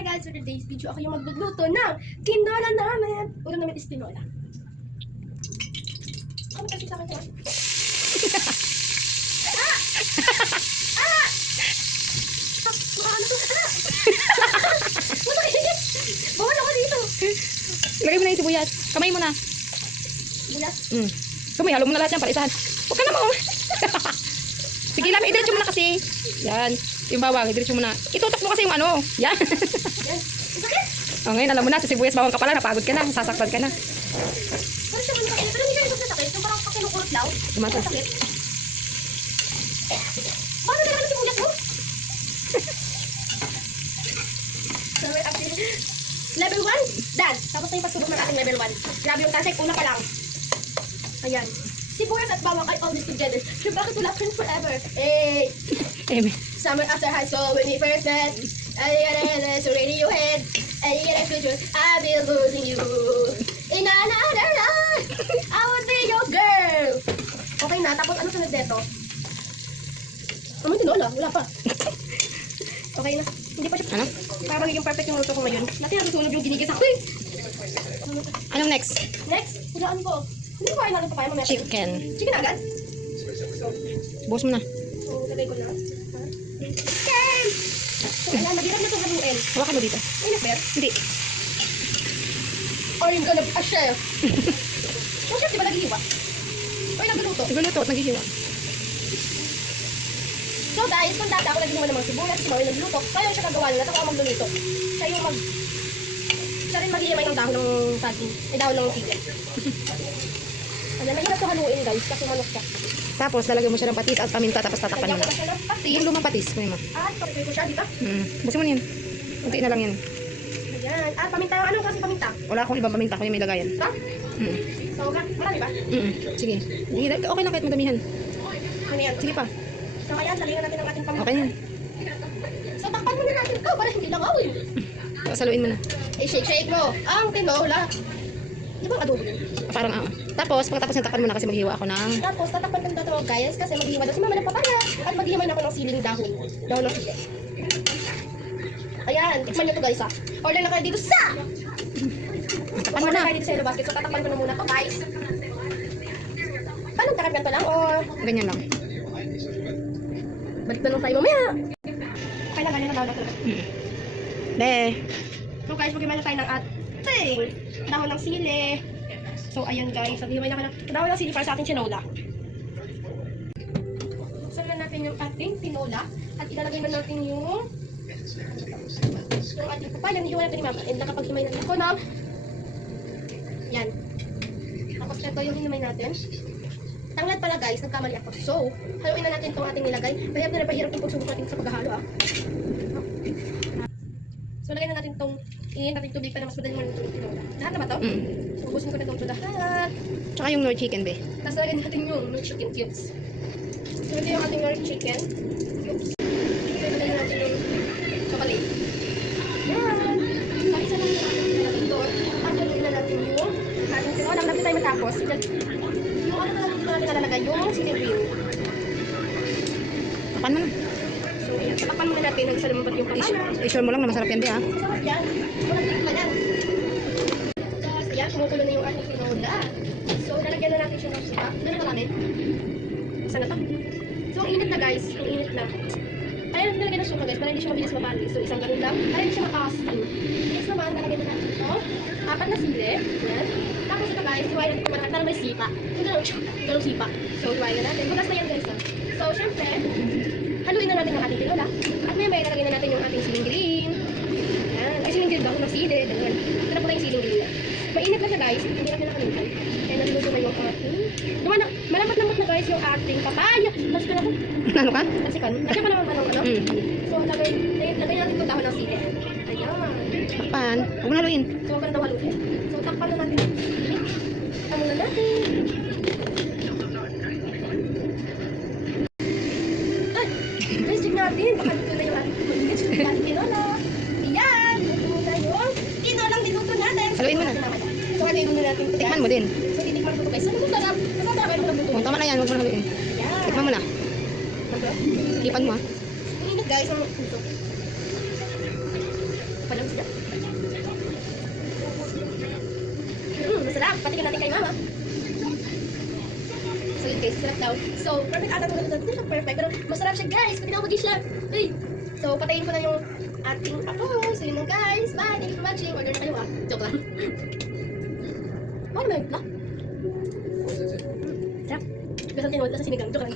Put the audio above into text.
Hi guys, for today's video, ako yung magluluto ng tinola namin. Ulo namin is tinola. Ano kasi sa akin yun? Ano to? Bawal ako dito. Lagay mo na yung sibuyas. Kamay mo na. Sibuyas? Kamay, halo mo na lahat yan para isahan. Huwag ka na mo. Sige lang, idiretso mo na kasi. Yan. Yung bawang, idiretso mo na. Itutok mo kasi yung ano. Yan. Yan. Sakit? O ngayon, alam mo na, sa sibuyas bawang ka pala, napagod ka na, sasaktan ka na. Pero siya man sakit. Pero hindi ganito sa sakit. Yung parang pakinukurot lang. Tumatas. Sakit. Bakit na naman ang sibuyas mo? Level 1, dad. Tapos na yung pagsubok ng ating level 1. Grabe yung tasek, una pa lang. Ayan. Sibuyas at bawang ay always together. So bakit wala friends forever? Eh, summer after high school when we first met. I so Radiohead. I'll be losing you. In another life, I would be your girl. Okay na, tapos ano sunod dito? Ano tinola? Wala pa. Okay na. Hindi pa siya. Ano? Para magiging perfect yung luto ko ngayon. Natin ang susunod yung ginigis ako eh. Anong next? Next, hulaan ko. Hindi ko kain natin papaya mamaya. Chicken. Chicken agad? Buhos mo na. So, lagay ko na. Chicken! So, ayan, maghirap na itong haluin. Hawakan mo dito. May nagber? Hindi. I'm gonna be a chef. Yung chef, di ba naghihiwa? Or nagluluto? Nagluluto at naghihiwa. So guys, kung dati ako naghihiwa ng mga sibuyas, si Mami nagluto, kaya siya kagawa nila, tapos ako magluluto. Siya yung siya rin maghihimay ng dahon ng saging, ay dahon ng sige. Ayan, mahirap ito haluin guys, kasi manok siya. Tapos, lalagyan mo siya ng patis at paminta, tapos tatakpan Lagyan mo ko na. na siya ng patis. Yung lumang patis, kunin mo. At pagkakay ko siya dito. Busin mo na yan. Kunti na lang yan. Ayan, at paminta, anong kasi paminta? Wala akong ibang paminta, kunin may lagayan. Ito? So, marami ba? Sige. Okay lang kahit madamihan. Ano yan? Sige pa. So, ayan, lagyan na natin ang ating paminta. Okay yan. So, takpan muna natin ito para hindi lang awin. Tapos saluin mo na. I-shake mo ang tinola. Di ba adobo yun? Parang Tapos, pagkatapos yung takpan mo na kasi maghiwa ako ng... Tapos, tatakpan ko na ito guys kasi maghihiwa daw si Mama ng papaya at maghihimay na ako ng siling dahon. Dahon ng sili. Ayan, tikman nyo ito guys ah. Order na kayo dito sa... Takpan mo Order na. kayo dito sa Hello Basket. So, tatakpan ko na muna ito guys. Paano takap ganito lang or... Ganyan lang. Balik na lang tayo mamaya. Kailangan nyo na dahon ako. Be. So guys, maghihimay na tayo ng ating dahon ng sili. So, ayan guys, maghihimay na ako ng dahon ng sili para sa ating tinola. Buksan na natin yung ating tinola at ilalagay na natin yung ating papaya. Nihiwa natin ni Mama. And nakapaghimay na ako ng yan. Tapos ito yung hinimay natin. Tanglad pala guys, nagkamali ako. So, haluin na natin itong ating nilagay. Mahirap na pahirap yung pagsubok natin sa paghahalo ah. So, lagyan na natin itong natin tubig para mas madali mo yung tinola. Lahat na ba ito? So, ubusin ko na itong lahat. Tsaka yung Nor chicken, be. Tapos lagyan natin yung chicken cubes. So, ito yung ating chicken cubes. Lagyan natin yung chocolate. Yan! So, isa lang yung ating nilagay doon. At haluin na natin yung ating tinola. Natin tayo matapos. Yung ano na natin natin nalalagay, yung chicken green. Takpan mo na. So, yan. Tatakpan muna natin nang isa lumabot yung papaya. I-sure mo lang na masarap yan, be, ha? Masarap yan. Walang tikman yan. Tapos, ayan, kumukulo na yung ating tinola. So, lalagyan na natin siya ng suka. Doon na natin. Saan na to? So, ang init na guys. Ang init na. Ayan, nalagyan ng suka guys para hindi siya mabilis mabali. So, isang ganun lang. Para hindi siya makasin. Next naman, nalagyan na natin ito. 4 na sili. Yan. Tapos ito guys, iwain natin ito para may sipa. Yung ganun sipa. So, iwain na natin. Bukas na yan guys. So, syempre, haluin na natin ang ating tinola. At may nalagyan na natin yung ating siling green. Yan. Ay, siling green ba? Kung sili. Ganyan. Ito na po na yung siling green. Mainit na siya guys. Hindi natin nakalimutan. Kaya naluluto na yung ating. Malamat-lamot na guys yung ating papaya. Tapos ko na po. Ano ka? Nasikan. Lagyan pa naman pa ng ano. So, lagay natin itong dahon ng sili. Ayan. Takpan. Huwag mo na haluin. So, huwag ka na daw haluin. So, takpan na natin. Takpan na natin. Ay! Guys, check natin. Baka dito na yung ating tinola. Ayan! Dito na yung tinolang dinuto natin. Haluin mo na. So, haluin muna natin. Tikman mo din. So, titikman ko ito guys. Ano ito sarap? Masarap kayo magluto. Kung tama na yan, huwag mo na haluin. Ayan. Tikman mo na. Ipan mo, ha? Ang init guys. Ang puso. pa lang sila. Masarap. Patikin natin kay mama. So yun guys, sarap daw. So, perfect ata itong ganito. Hindi siya perfect, pero masarap siya guys. Pati daw mag-dish siya. Hey! So, patayin ko na yung ating ako. So yun lang guys. Bye! Thank you for watching. Order na kayo ah. Joke lang. Paano ba yun? Sarap. Gasang tinawad na sa sinigang. Joke lang.